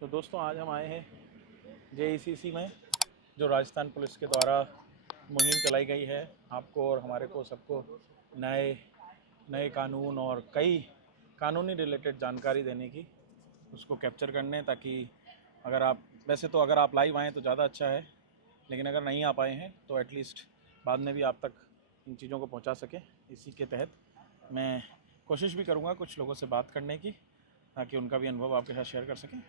तो दोस्तों आज हम आए हैं जेईसीसी में, जो राजस्थान पुलिस के द्वारा मुहिम चलाई गई है आपको और हमारे को सबको नए नए कानून और कई कानूनी रिलेटेड जानकारी देने की, उसको कैप्चर करने, ताकि अगर आप लाइव आएँ तो ज़्यादा अच्छा है, लेकिन अगर नहीं आ पाए हैं तो एटलीस्ट बाद में भी आप तक इन चीज़ों को पहुंचा सकें। इसी के तहत मैं कोशिश भी करूंगा कुछ लोगों से बात करने की, ताकि उनका भी अनुभव आपके साथ शेयर कर सकें।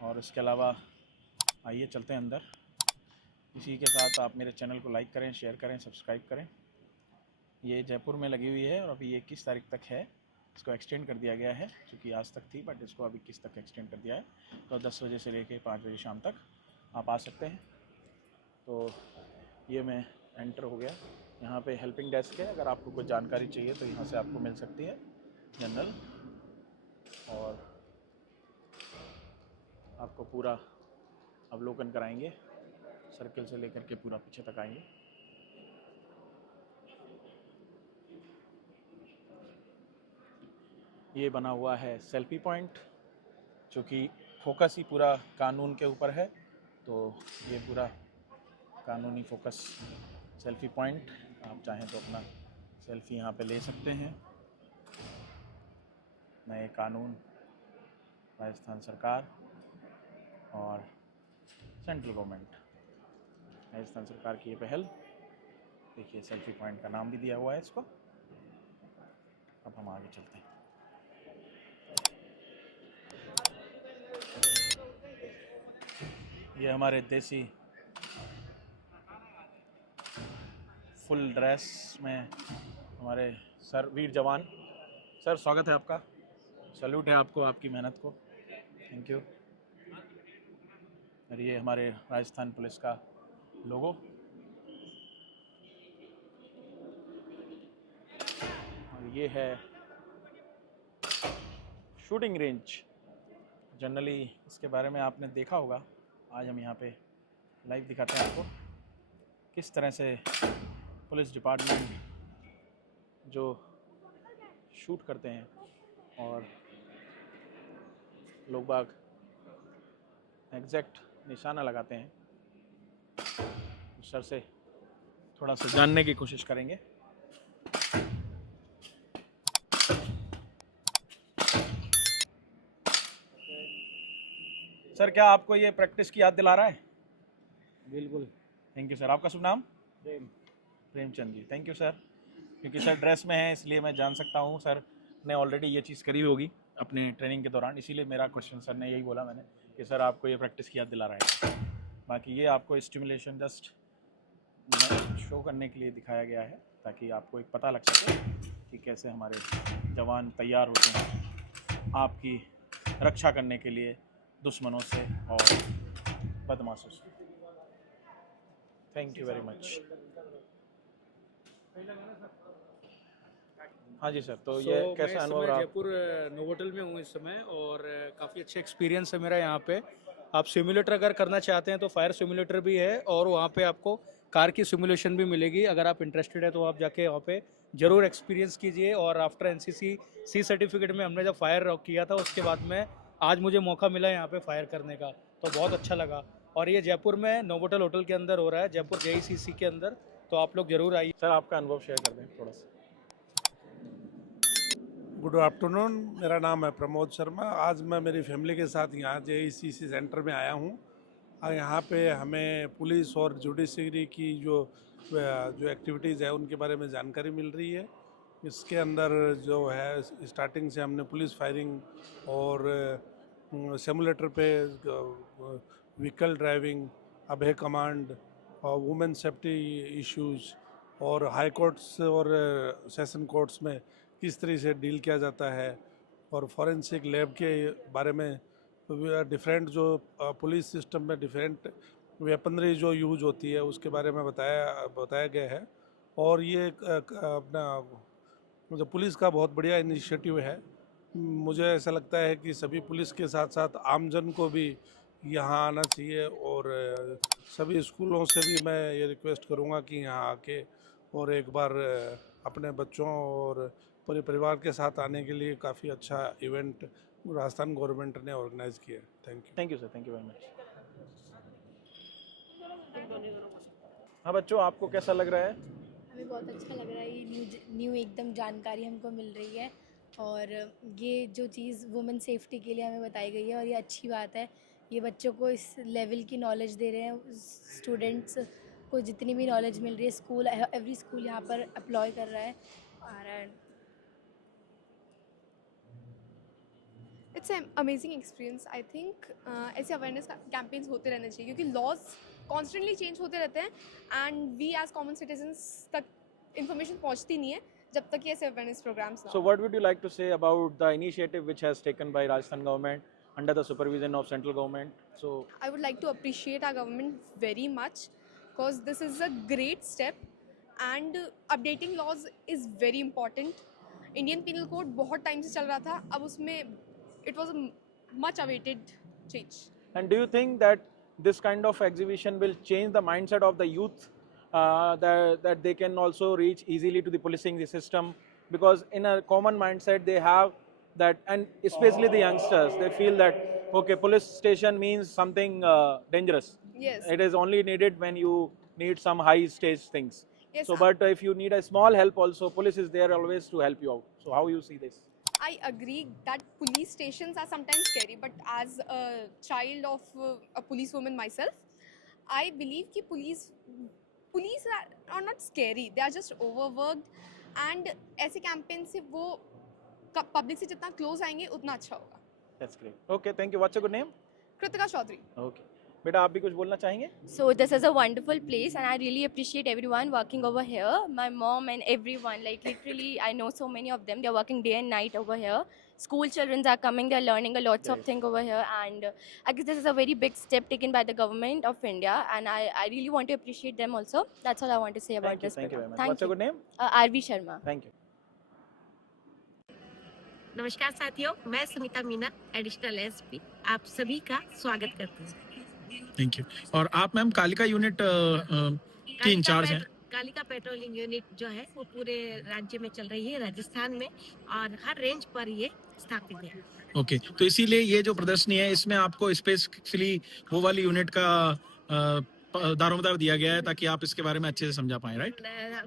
और इसके अलावा आइए चलते हैं अंदर। इसी के साथ आप मेरे चैनल को लाइक करें, शेयर करें, सब्सक्राइब करें। ये जयपुर में लगी हुई है और अभी 21 तारीख तक है। इसको एक्सटेंड कर दिया गया है, क्योंकि आज तक थी, बट इसको अभी 21 तक एक्सटेंड कर दिया है। तो 10 बजे से लेकर 5 बजे शाम तक आप आ सकते हैं। तो ये मैं एंटर हो गया। यहाँ पे हेल्पिंग डेस्क है, अगर आपको कुछ जानकारी चाहिए तो यहाँ से आपको मिल सकती है, जनरल। और आपको पूरा अवलोकन कराएंगे, सर्किल से लेकर के पूरा पीछे तक आएंगे। ये बना हुआ है सेल्फी पॉइंट, जो कि फोकस ही पूरा कानून के ऊपर है। तो ये पूरा कानूनी फोकस सेल्फी पॉइंट, आप चाहें तो अपना सेल्फी यहाँ पे ले सकते हैं। नए कानून, राजस्थान सरकार और सेंट्रल गवर्नमेंट, राजस्थान सरकार की ये पहल। देखिए सेल्फी पॉइंट का नाम भी दिया हुआ है इसको। अब हम आगे चलते हैं। ये हमारे देसी फुल ड्रेस में हमारे सर, वीर जवान। सर स्वागत है आपका, सैल्यूट है आपको, आपकी मेहनत को, थैंक यू। और ये हमारे राजस्थान पुलिस का लोगो। और ये है शूटिंग रेंज। जनरली इसके बारे में आपने देखा होगा, आज हम यहाँ पे लाइव दिखाते हैं आपको किस तरह से पुलिस डिपार्टमेंट जो शूट करते हैं और लोग बाग एग्जैक्ट निशाना लगाते हैं। सर से थोड़ा सा जानने की कोशिश करेंगे। सर क्या आपको ये प्रैक्टिस की याद दिला रहा है? बिल्कुल। Thank you sir. आपका शुभ नाम? Premchand ji, thank you sir. क्योंकि सर ड्रेस में है इसलिए मैं जान सकता हूँ सर ने ऑलरेडी ये चीज़ करी होगी अपने ट्रेनिंग के दौरान, इसीलिए मेरा क्वेश्चन सर ने यही बोला मैंने कि सर आपको ये प्रैक्टिस की याद दिला रहा है। बाकी ये आपको स्टिमुलेशन जस्ट शो करने के लिए दिखाया गया है, ताकि आपको एक पता लग सके कि कैसे हमारे जवान तैयार होते हैं आपकी रक्षा करने के लिए दुश्मनों से और बदमाशों से। Thank you very much. हाँ जी सर, तो ये कैसा मैं इस अनुभव समय रहा? जयपुर नोवोटल में हूँ इस समय, और काफ़ी अच्छा एक्सपीरियंस है मेरा यहाँ पे। आप सिमुलेटर अगर करना चाहते हैं तो फायर सिमुलेटर भी है, और वहाँ पे आपको कार की सिमुलेशन भी मिलेगी। अगर आप इंटरेस्टेड है तो आप जाके वहाँ पे ज़रूर एक्सपीरियंस कीजिए। और आफ्टर एनसीसी सी सर्टिफिकेट में हमने जब फायर किया था, उसके बाद में आज मुझे मौका मिला यहाँ पे फायर करने का, तो बहुत अच्छा लगा। और ये जयपुर में नोवोटल होटल के अंदर हो रहा है, जयपुर जेईसीसी के अंदर। तो आप लोग ज़रूर आइए। सर आपका अनुभव शेयर कर दें थोड़ा सा। गुड आफ्टरनून, मेरा नाम है प्रमोद शर्मा। आज मैं मेरी फैमिली के साथ यहाँ जेईसीसी सेंटर में आया हूँ। और यहाँ पे हमें पुलिस और जुडिशरी की जो एक्टिविटीज़ है उनके बारे में जानकारी मिल रही है। इसके अंदर जो है स्टार्टिंग से हमने पुलिस फायरिंग और सिमुलेटर पे व्हीकल ड्राइविंग, अभय कमांड और वुमेन सेफ्टी इश्यूज़, और हाई कोर्ट्स और सेशन कोर्ट्स में किस तरह से डील किया जाता है, और फॉरेंसिक लैब के बारे में डिफरेंट जो पुलिस सिस्टम में डिफरेंट वेपनरी जो यूज होती है उसके बारे में बताया गया है। और ये अपना जो पुलिस का बहुत बढ़िया इनिशिएटिव है। मुझे ऐसा लगता है कि सभी पुलिस के साथ साथ आमजन को भी यहाँ आना चाहिए, और सभी स्कूलों से भी मैं ये रिक्वेस्ट करूँगा कि यहाँ आके और एक बार अपने बच्चों और पूरे परिवार के साथ आने के लिए काफ़ी अच्छा इवेंट राजस्थान गवर्नमेंट ने ऑर्गेनाइज किया है। Thank you. Sir, thank you very much. हाँ बच्चों, आपको कैसा लग रहा है? हमें बहुत अच्छा लग रहा है, ये न्यू एकदम जानकारी हमको मिल रही है और ये जो चीज़ वुमेन सेफ्टी के लिए हमें बताई गई है और ये अच्छी बात है। ये बच्चों को इस लेवल की नॉलेज दे रहे हैं, स्टूडेंट्स को जितनी भी नॉलेज मिल रही है, स्कूल एवरी स्कूल यहाँ पर अप्लॉय कर रहा है और it's an amazing experience. I think ऐसे अवेयरनेस कैंपेन्स होते रहने चाहिए क्योंकि लॉज कॉन्स्टेंटली चेंज होते रहते हैं and we as common citizens तक इन्फॉर्मेशन पहुंचती नहीं है जब तक ये ऐसे अवेयरनेस प्रोग्राम्स ना So what would you like to say about the initiative which has taken by Rajasthan government under the supervision of central government? So I would like to appreciate our government very much because this is a great step and updating laws is very important. Indian penal code बहुत time से चल रहा था, अब उसमें it was much awaited change. and do you think that this kind of exhibition will change the mindset of the youth, that they can also reach easily to the policing the system? Because in a common mindset they have that, and especially the youngsters, they feel that okay, police station means something dangerous. Yes. It is only needed when you need some high stage things. Yes. So but if you need a small help also, police is there always to help you out. So how you see this? I agree that police stations are sometimes scary, but as a child of a policewoman myself, I believe कि police are not scary. They are just overworked, and ऐसे campaign से वो public से जितना close आएंगे उतना अच्छा होगा। That's great. Okay, thank you. What's your good name? Kritika Chaudhary. Okay. बेटा आप भी कुछ बोलना चाहेंगे? So this is a wonderful place and I really appreciate everyone working over here. My mom and everyone, like literally I know so many of them, they're working day and night over here. School children are coming, they're learning a lots of Great. things over here and I guess this is a very big step taken by the government of India and I really want to appreciate them also. That's all I want to say about this Thank you very program. much. What's your good name? RV Sharma. Thank you. नमस्कार साथियों, मैं Sunita Meena, additional SP, आप सभी का स्वागत करती हूँ। Thank you. और आप मैम कालिका यूनिट की इंचार्ज हैं। कालिका पेट्रोलिंग यूनिट जो है वो पूरे राज्य में चल रही है, राजस्थान में, और हर रेंज पर ये स्थापित है। ओके, तो इसीलिए ये जो प्रदर्शनी है इसमें आपको स्पेसिफिकली वो वाली यूनिट का दारोमदार दिया गया है ताकि आप इसके बारे में अच्छे से समझा पाएं, राइट?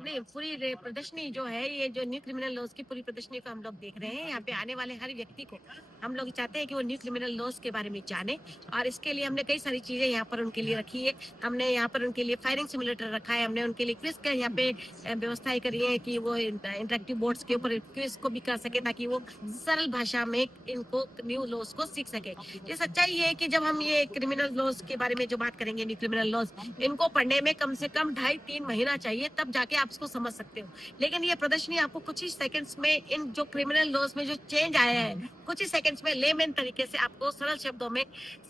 नहीं, पूरी प्रदर्शनी जो है, ये जो न्यू क्रिमिनल लॉज की पूरी प्रदर्शनी को हम लोग देख रहे हैं। यहाँ पे आने वाले हर व्यक्ति को हम लोग चाहते हैं कि वो न्यू क्रिमिनल लॉज के बारे में जाने, और इसके लिए हमने कई सारी चीजें यहाँ पर उनके लिए रखी है। हमने यहाँ पर उनके लिए फायरिंग सिमुलेटर रखा है, हमने उनके लिए क्विज का यहाँ पे व्यवस्थाएं करी है कि वो इंटरेक्टिव बोर्ड्स के ऊपर क्विज को भी कर सके ताकि वो सरल भाषा में इनको न्यू लॉज को सीख सके। ये सच्चाई है कि जब हम ये क्रिमिनल लॉज के बारे में जो बात करेंगे, न्यू क्रिमिनल लॉज, इनको पढ़ने में कम से कम 2.5-3 महीना चाहिए, तब जाके आप इसको समझ सकते हो। लेकिन ये प्रदर्शनी आपको कुछ ही सेकंड्स में इन जो क्रिमिनल लॉज में जो चेंज आया है, कुछ ही सेकंड्स में लेमैन तरीके से आपको सरल शब्दों में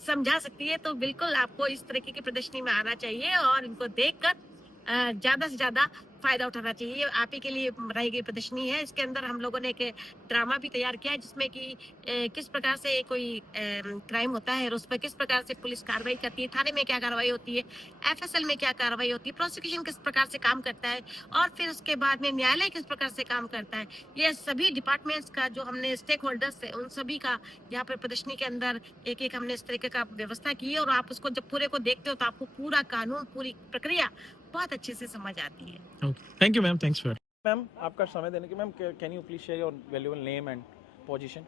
समझा सकती है। तो बिल्कुल आपको इस तरीके की प्रदर्शनी में आना चाहिए और इनको देखकर ज्यादा से ज्यादा फायदा उठाना चाहिए। ये आप ही के लिए बनाई गई प्रदर्शनी है। इसके अंदर हम लोगों ने एक ड्रामा भी तैयार किया है जिसमें कि किस प्रकार से कोई क्राइम होता है और उस पर किस प्रकार से पुलिस कार्रवाई करती है, थाने में क्या कार्रवाई होती है, एफएसएल में क्या कार्रवाई होती है, प्रोसिक्यूशन किस प्रकार से काम करता है, और फिर उसके बाद में न्यायालय किस प्रकार से काम करता है। ये सभी डिपार्टमेंट्स का जो हमने स्टेक होल्डर्स है उन सभी का यहाँ पर प्रदर्शनी के अंदर एक एक हमने इस तरीके का व्यवस्था की है। और आप उसको जब पूरे को देखते हो तो आपको पूरा कानून, पूरी प्रक्रिया बहुत अच्छे से समझ आती है। Thank you ma'am, thanks for ma'am आपका समय देने के। Ma'am can you please share your valuable name and position?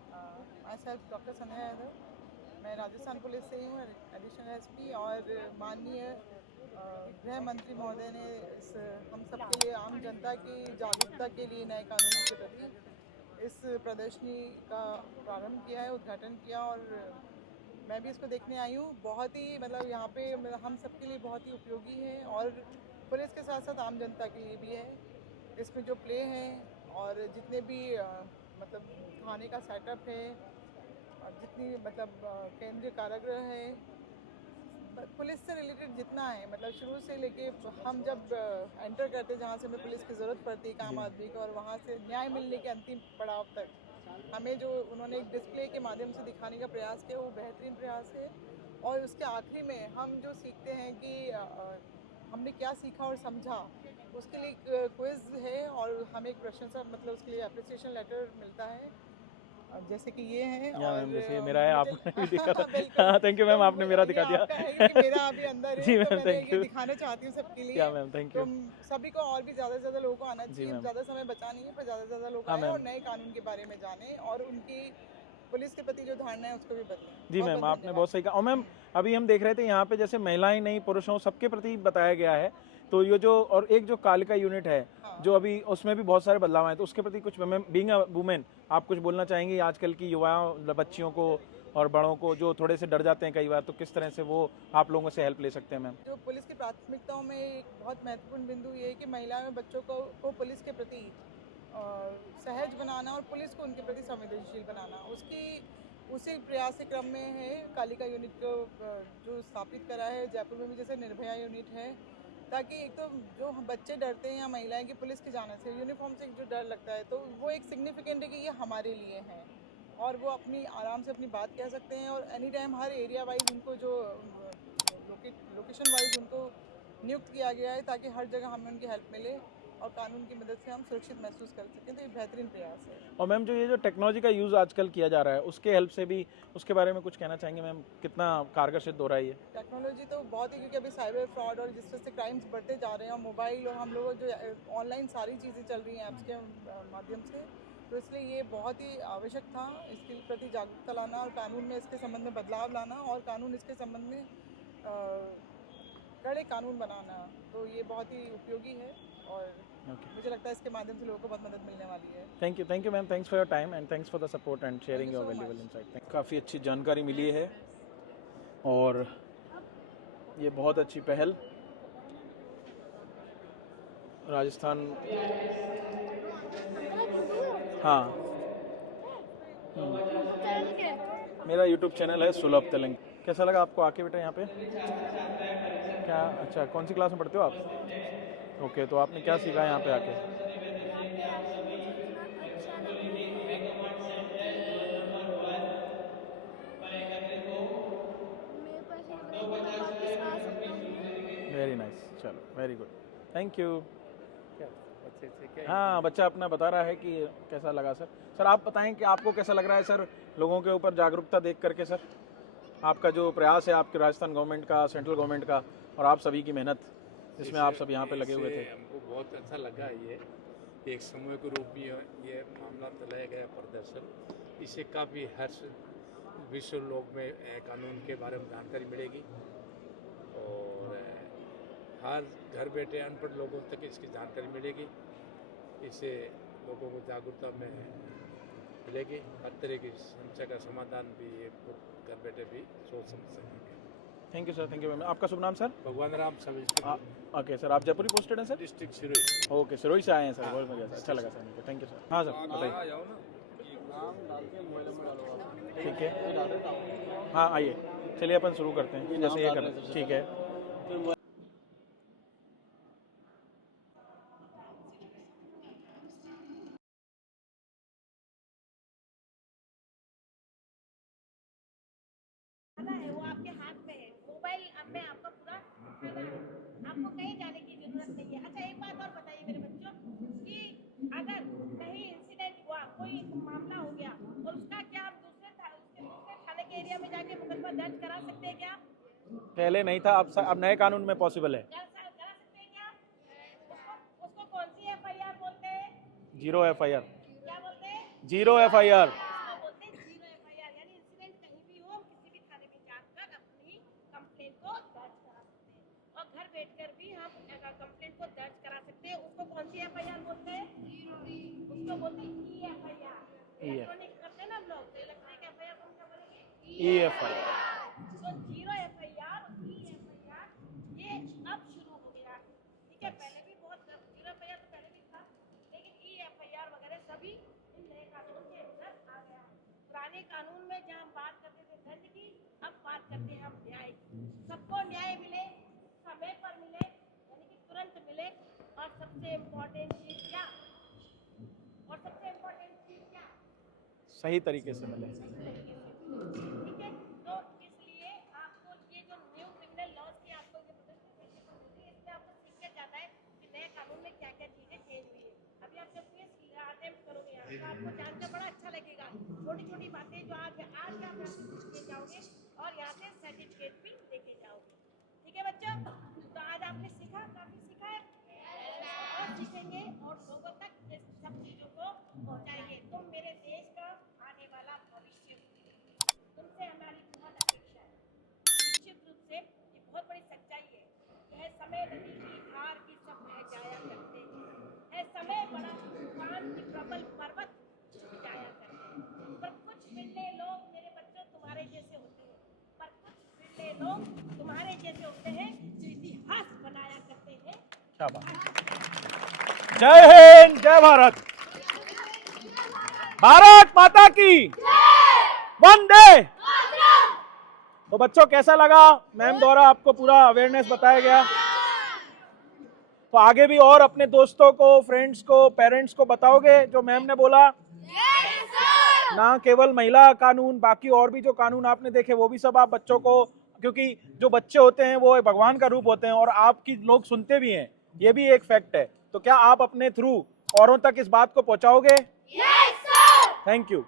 Myself doctor Sanaya Yadav, मैं राजस्थान पुलिस से ही हूँ, एडिशनल एसपी। और माननीय गृह मंत्री महोदय ने इस हम सब के लिए, आम जनता की जागरूकता के लिए नए कानूनों के प्रति इस प्रदर्शनी का प्रारंभ किया है, उद्घाटन किया, और मैं भी इसको देखने आई हूँ। बहुत ही मतलब यहाँ पे हम सब के लिए बहुत ही उपयोगी है और पुलिस के साथ साथ आम जनता के लिए भी है। इसमें जो प्ले हैं और जितने भी मतलब थाने का सेटअप है और जितनी मतलब केंद्रीय कारागृह है, पुलिस से रिलेटेड जितना है, मतलब शुरू से लेके हम जब एंटर करते हैं जहाँ से हमें पुलिस की ज़रूरत पड़ती है एक आम आदमी को, और वहाँ से न्याय मिलने के अंतिम पड़ाव तक, हमें जो उन्होंने एक डिस्प्ले के माध्यम से दिखाने का प्रयास किया वो बेहतरीन प्रयास है। और उसके आखिरी में हम जो सीखते हैं कि हमने क्या सीखा और समझा, उसके लिए क्विज़ है और हमें एक प्रशंसा मतलब उसके लिए अप्रिसिएशन लेटर मिलता है। जैसे कि ये है। या और मैम जैसे ये मेरा है, आपने भी दिखा था। बिल्कुल। हाँ थैंक यू मैम, तो आपने मेरा ये दिखा दिया। आपका है कि मेरा अभी अंदर है, जी तो मैम मैंने थैंक ये यू। दिखाना चाहती हूँ सबके लिए। या मैम थैंक तो यू। सभी को और भी ज़्यादा से ज़्यादा लोगों को आना जी चाहिए। मैम। ज़्यादा समय बचा नहीं है, पर ज़्यादा से ज़्यादा लोग हाँ आएँ और मैम। नए कानून के बारे में जानें और उनकी पुलिस के प्रति जो धारणा है उसको भी बदलें। जी बहुत मैम, बहुत आपने बहुत धन्यवाद। सही कहा। और मैम अभी हम देख रहे थे यहाँ पे जैसे महिलाएं नहीं, पुरुषों सबके प्रति बताया गया है, तो ये जो और एक जो कालिका यूनिट है हाँ। जो अभी उसमें भी बहुत सारे बदलाव आए, तो उसके प्रति कुछ बीइंग अ वुमेन आप कुछ बोलना चाहेंगी आजकल की युवाओं, बच्चियों को और बड़ों को जो थोड़े से डर जाते हैं कई बार, तो किस तरह से वो आप लोगों से हेल्प ले सकते हैं मैम? जो पुलिस की प्राथमिकताओं में एक बहुत महत्वपूर्ण बिंदु ये है कि महिलाओं और बच्चों को पुलिस के प्रति सहज बनाना और पुलिस को उनके प्रति संवेदनशील बनाना। उसी प्रयास के क्रम में है कालिका यूनिट को जो स्थापित करा है जयपुर में भी, जैसे निर्भया यूनिट है, ताकि एक तो जो हम बच्चे डरते हैं या महिलाएं की पुलिस के जाने से, यूनिफॉर्म से जो डर लगता है, तो वो एक सिग्निफिकेंट है कि ये हमारे लिए है और वो अपनी आराम से अपनी बात कह सकते हैं। और एनी टाइम हर एरिया वाइज उनको जो लोकेशन वाइज उनको नियुक्त किया गया है ताकि हर जगह हमें उनकी हेल्प मिले और कानून की मदद से हम सुरक्षित महसूस कर सकें। तो ये बेहतरीन प्रयास है। और मैम जो ये जो टेक्नोलॉजी का यूज़ आजकल किया जा रहा है उसके हेल्प से भी, उसके बारे में कुछ कहना चाहेंगे मैम, कितना कारगर सिद्ध हो रहा है ये? टेक्नोलॉजी तो बहुत ही, क्योंकि अभी साइबर फ्रॉड और जिस तरह से क्राइम्स बढ़ते जा रहे हैं और मोबाइल और हम लोग जो ऑनलाइन सारी चीज़ें चल रही हैं ऐप्स के माध्यम से, तो इसलिए ये बहुत ही आवश्यक था इसके प्रति जागरूकता लाना और कानून में इसके संबंध में बदलाव लाना और कानून इसके संबंध में कड़े कानून बनाना। तो ये बहुत ही उपयोगी है और मुझे लगता है इसके माध्यम से लोगों को बहुत मदद मिलने वाली है। Thank you ma'am, thanks for your time and thanks for the support and sharing you your so valuable much. Insight. काफ़ी अच्छी जानकारी मिली है और ये बहुत अच्छी पहल राजस्थान। हाँ मेरा यूट्यूब चैनल है सुलभ तेलंग। कैसा लगा आपको आके बेटा यहाँ पे? क्या अच्छा, कौन सी क्लास में पढ़ते हो आप? ओके, तो आपने क्या सीखा यहाँ पे आके? वेरी नाइस, चलो वेरी गुड, थैंक यू। हाँ बच्चा अपना बता रहा है कि कैसा लगा सर। सर आप बताएं कि आपको कैसा लग रहा है सर लोगों के ऊपर जागरूकता देख करके? सर आपका जो प्रयास है आपके राजस्थान गवर्नमेंट का, सेंट्रल गवर्नमेंट का और आप सभी की मेहनत जिसमें आप सब यहाँ पे लगे हुए थे। हमको बहुत अच्छा लगा। ये एक समूह के रूप में ये मामला चलाया गया प्रदर्शन, इससे काफ़ी हर्ष विश्व लोक में कानून के बारे में जानकारी मिलेगी और हर घर बैठे अनपढ़ लोगों तक इसकी जानकारी मिलेगी। इससे लोगों को जागरूकता में मिलेगी, हर तरह की समस्या का समाधान भी ये घर बैठे भी सोच समझ सकेंगे। Thank you sir, thank you ma'am. आपका शुभ नाम सर? भगवान राम सब ओके सर, आप जयपुरी पोस्टेड हैं sir? District Sirohi. Okay, Sirohi से आए हैं सर, बहुत बढ़िया सर, अच्छा लगा सर, थैंक यू सर। हाँ सर बताइए। ठीक है, हाँ आइए, चलिए अपन शुरू करते हैं जैसे ये कर, ठीक है। वो आपके हाथ में है, मोबाइल में आपका पूरा खाना है, आपको कहीं जाने की जरूरत नहीं है। अच्छा एक बात और बताइए मेरे बच्चों कि अगर कहीं इंसिडेंट हुआ, कोई मामला हो गया और उसका क्या हम दूसरे थाने के एरिया में जाके मुकदमा दर्ज करा सकते हैं क्या? पहले नहीं था, अब नए कानून में पॉसिबल है। करा सकते हैं क्या? उसको कौन सी FIR बोलते हैं? 0 FIR। क्या बोलते हैं? 0 FIR। उसको बोलते हैं 0 FIR, यानी इंसिडेंट कहीं भी हो किसी भी थाने में जाकर अपनी कंप्लेंट को दर्ज करा सकते हैं और घर बैठकर भी हम कंप्लेंट को दर्ज करा सकते हैं। उसको कौन सी FIR बोलते हैं? उसको बोलते हैं EFIR। इलेक्ट्रॉनिक करते हैं ना हम लोग, तो इलेक्ट्रॉनिक FIR कौन सा बोलेंगे? EFIR। तो 0 FIR और EFIR ये अब शुरू हो गया, ठीक है। पहले भी बहुत 0 FIR तो पहले भी था, लेकिन EFIR वगैरह सभी इन नए कानून के अंदर आ गया है। पुराने कानून में जहाँ हम बात करते थे दंड की, अब बात करते हैं हम न्याय की। सबको न्याय मिले, समय पर मिले, यानी कि तुरंत मिले, और सबसे इम्पोर्टेंट चीज क्या? सही तरीके से मिले। ठीक है, तो इसलिए आपको ये जो न्यू क्रिमिनल लॉज की आपको ये प्रदर्शन करने को मिलती है, इसमें आपको सीख के जाना है कि नए कानून में क्या क्या चीजें चेंज हुई है। अभी आप जब भी अटेम्प्ट करोगे यहाँ, तो आपको जानकर बड़ा अच्छा लगेगा। छोटी छोटी बातें जो आज आप यहाँ से सीख के जाओगे और यहाँ से सर्टिफिकेट भी लेके जाओगे। ठीक है बच्चों, तो आज आपने सीखा, काफी सीखा है और सीखेंगे और लोगों तक ये सब चीजों को पहुँचाएंगे। तुम मेरे देश का आने वाला भविष्य हो। तुमसे हमारी बहुत अपेक्षा है। निश्चित रूप से ये बहुत बड़ी सच्चाई है। यह समय नदी की धार की सब बह जाया करते हैं, है समय बड़ा तूफान की प्रबल पर्वत झुक जाया करते हैं। पर कुछ बिरले लोग मेरे बच्चों तुम्हारे जैसे होते हैं, पर कुछ बिरले लोग तुम्हारे जैसे होते हैं जो इतिहास बनाया करते हैं। क्या बात। जय हिंद, जय भारत, भारत माता की वंदे। तो बच्चों कैसा लगा? मैम द्वारा आपको पूरा अवेयरनेस बताया गया। तो आगे भी और अपने दोस्तों को, फ्रेंड्स को, पेरेंट्स को बताओगे जो मैम ने बोला? ना केवल महिला कानून, बाकी और भी जो कानून आपने देखे वो भी सब आप बच्चों को, क्योंकि जो बच्चे होते हैं वो भगवान का रूप होते हैं और आपकी लोग सुनते भी हैं, ये भी एक फैक्ट है। तो क्या आप अपने थ्रू औरों तक इस बात को पहुंचाओगे? Thank you.